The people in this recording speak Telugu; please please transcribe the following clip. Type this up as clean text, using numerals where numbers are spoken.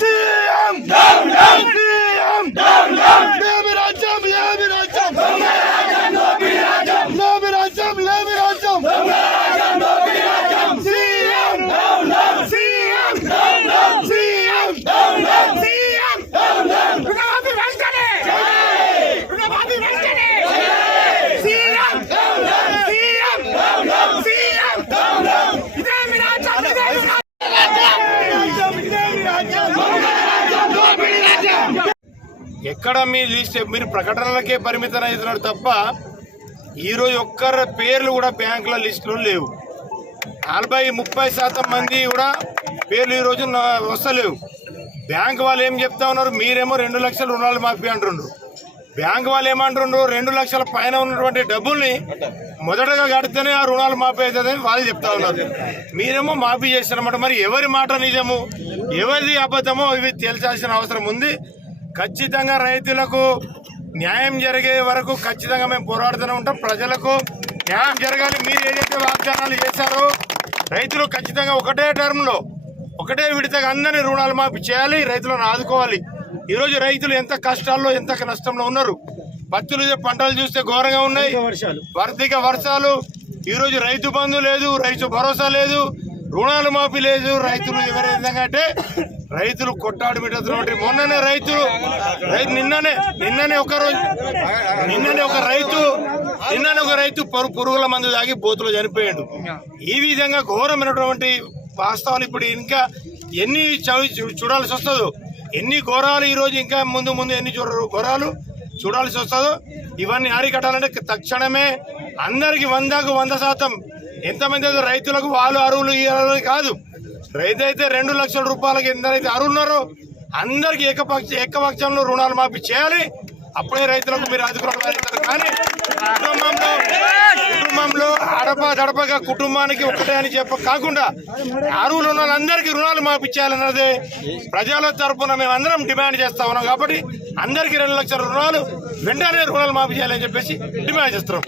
CM down down CM down down లేవి రాజ్యం లోబి రాజ్యం CM down down CM down down CM down down CM down down రుణమాఫీ వెంటనే రుణమాఫీ వెంటనే CM down down CM down down CM down down ఇదే మీ రాజ్యం ఎక్కడ మీ లిస్ట్ మీరు ప్రకటనలకే పరిమితం అవుతున్నారు తప్ప ఈరోజు ఒక్కరి పేర్లు కూడా బ్యాంకుల లిస్టులో లేవు. 40-30% మంది కూడా పేర్లు ఈరోజు వస్తలేవు. బ్యాంకు వాళ్ళు ఏం చెప్తా ఉన్నారు, మీరేమో 2 లక్షల రుణాలు మాఫీ అంటున్నారు. బ్యాంకు వాళ్ళు ఏమంటున్నారు, 2 లక్షల పైన ఉన్నటువంటి డబ్బుల్ని మొదటగా కడితేనే ఆ రుణాలు మాఫీ అవుతుందని వాళ్ళు చెప్తా ఉన్నారు. మీరేమో మాఫీ చేస్తారన్నమాట. మరి ఎవరి మాట నిజము ఎవరిది అబద్ధమో ఇవి తేల్చాల్సిన అవసరం ఉంది. ఖచ్చితంగా రైతులకు న్యాయం జరిగే వరకు ఖచ్చితంగా మేము పోరాడుతూనే ఉంటాం. ప్రజలకు న్యాయం జరగాలి. మీరు ఏదైతే వాగ్దానాలు చేశారో రైతులు ఖచ్చితంగా ఒకటే టర్మ్లో ఒకటే విడతగా అందరినీ రుణాలు మాఫీ చేయాలి, రైతులను ఆదుకోవాలి. ఈరోజు రైతులు ఎంత కష్టాల్లో ఎంత నష్టంలో ఉన్నారు. పత్తులు పంటలు చూస్తే ఘోరంగా ఉన్నాయి. అధిక వర్షాలు, ఈరోజు రైతు బంధు లేదు, రైతు భరోసా లేదు, రుణాలు మాఫీ లేదు. రైతులు ఎవరి విధంగా అంటే రైతులు కొట్టాడు పెట్టినటువంటి మొన్ననే నిన్ననే ఒక రైతు పురుగుల మందు తాగి బోతులు చనిపోయాడు. ఈ విధంగా ఘోరమైనటువంటి వాస్తవాలు ఇప్పుడు ఇంకా ఎన్ని చూడాల్సి వస్తుందో, ఎన్ని ఘోరాలు ఈరోజు ఇంకా ముందు ఎన్ని ఘోరాలు చూడాల్సి వస్తుందో ఇవన్నీ అరికట్టాలంటే తక్షణమే అందరికి 100% ఎంతమంది అయితే రైతులకు వాళ్ళు అరువులు ఇవ్వాలని కాదు, రైతు అయితే 2 లక్షల రూపాయలకి ఎందరైతే అరువున్నారో అందరికి ఏకపక్షంలో రుణాలు మాఫీ చేయాలి. అప్పుడే రైతులకు మీరు అధికారులు. కానీ కుటుంబంలో అడపదడపగా కుటుంబానికి ఒకటే అని కాకుండా అరువులు ఉన్న వాళ్ళందరికీ రుణాలు మాఫీ చేయాలన్నదే ప్రజల తరఫున మేము అందరం డిమాండ్ చేస్తా ఉన్నాం. కాబట్టి అందరికీ 2 లక్షల రుణాలు వెంటనే రుణాలు మాఫీ చేయాలని చెప్పేసి డిమాండ్ చేస్తున్నాం.